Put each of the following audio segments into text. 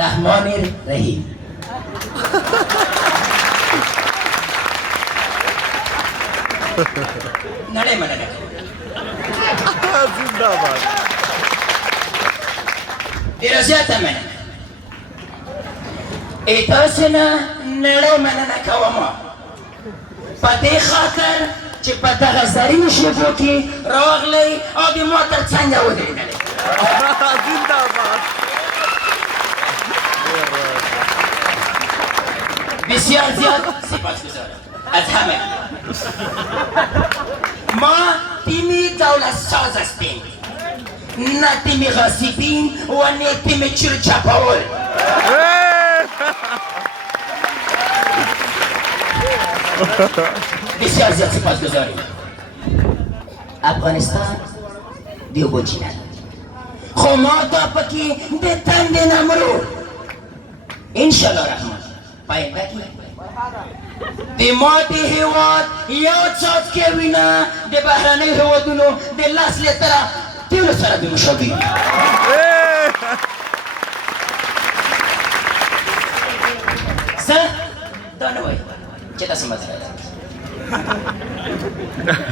رحمان رحیم. نړۍ مننه زنده‌باد. ډېره زیاته مننه. تاسو نه نړۍ مننه کوم په دې خاطر چې په دغه زرینو شېبو کې راغلی او د ما تر څنګه ودرېدلی. زنده‌باد. بسیار زیاد سپاسگزارم از همه. ما تیمی دولت ساز هستیم، نه تیم غاصبین و نه تیم چرچپاول. بسیار زیاد سپاسگزاریم. افغانستان دیوبو چینه خو ما تا پکې د تند نمرو انشاءالله رحمان پاینده کې د ماتې هېواد یو څاڅکی وینه د بهرنیو هېوادونو د لاس لیتره تیلو سره د مشابه زه دا نه وایم چې تاسې مطرح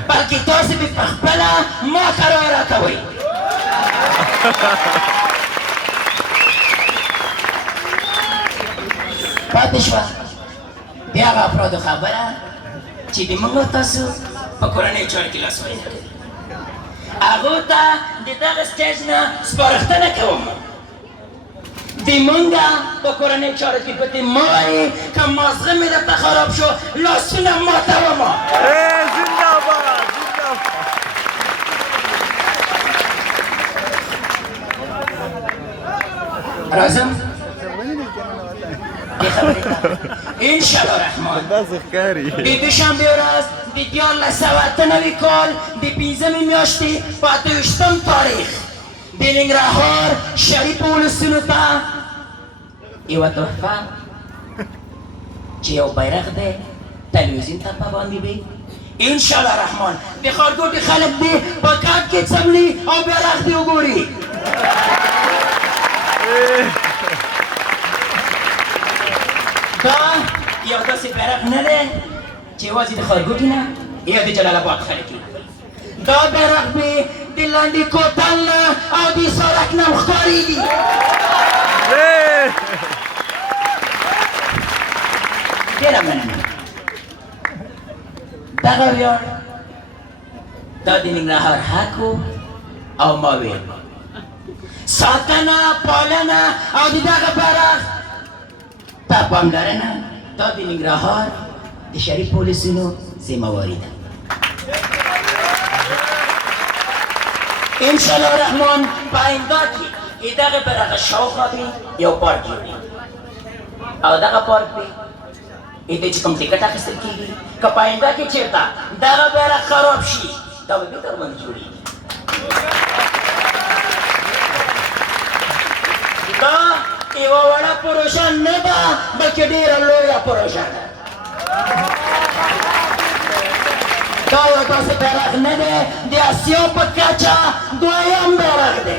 بلکې تاسې به پخپله ما قرار راکوئ. پاتې شوه د هغه افرادو خبره چې د موږ او تاسو په کورنیو چارو کې لاسوهنه کوي. هغو ته د دغه سټیج نه سپارښتنه کوم د موږ په کورنیو چارو کې پتې مه وایي که مازغه مې درته خراب شو لاسونه ماتومه. زنده‌باد. راځم دې خبرې ته انشاءالله رحمان داسې ښکاري. د دوشنبې ورځ د 1998 کال د 5مې میاشتې په 28م تاریخ د ننګرهار شریفو ولسونو ته یوه تحفه چې یو بیرغ دی تلویزیون ته پابندي وي انشاءالله رحمان د ښارګوټي خلک دې په کاټ کې څملي او بیرغ دې وګوري. دا یو داسې بیرغ نه دی چې یوازې د ښارګوټي نه یا د جلال آباد خلک وي. دا بیرغ مې د لاندې کوتل نه او د سړک نه ښکارېږي. ډېره مننه. دغه ویاړ دا د ننګرهار حق او ما ویل ساتنه پالنه او د دغه بیرغ ته پاملرنه دا د ننګرهار د شریفو ولسونو ذمهواري ده. انشاءالله رحمان په آینده کې دغه بیرغ شاوخوا به یو پارک جوړوي او دغه پارک به دې چې کوم ټکټ اخیستل کېږي که په آینده کې چېرته دغه بیرغ خراب شي دا به بېرته ورباندې جوړېږي. دا یوه وړه پروژه نه ده بلکې ډېره لویه پروژه ده. دا یو داسې بیرغ نه دی د اسیا په کچه دویم بیرغ دی.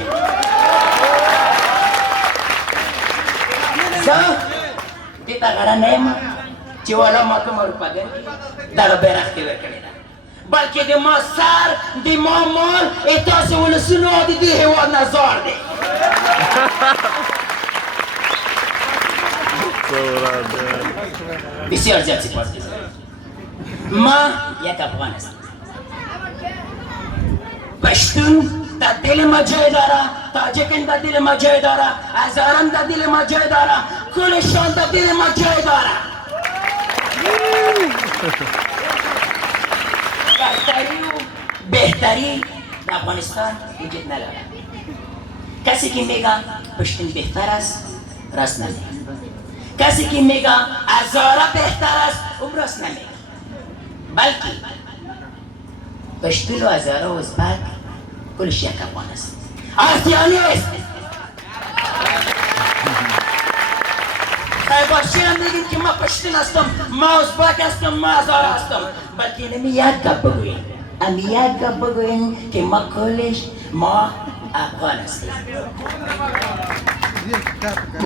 زه دې ته غره نه یم چې والا ما کومه روپاګانې دغه بیرغ کې ورکړې ده بلکې د ما سر د ما مال تاسو ولسونو او د دې هېواد نه زار دی. بسیار زیاد سپاسگزارم. ما یک افغان هستم. پشتون در دل ما جای داره، تاجکن در دل ما جای داره، هزارم در دل ما جای داره، کلشان در دل ما جای داره. برتری و بهتری در افغانستان وجود نداره. کسی که میگه پشتون بهتر است راست نمیگه. کسی که میگه هزاره بهتر است اون راست نمیگه. بلکه پشتون و هزاره و ازبک کلش یک افغان است. آسیانی است. باشی هم بگیم که ما پشتون هستم، ما ازبک هستم، ما هزاره هستم، بلکه اینمی یک گپ بگوین. امی یک گپ بگوین که ما کلش ما افغان هستیم. Dia,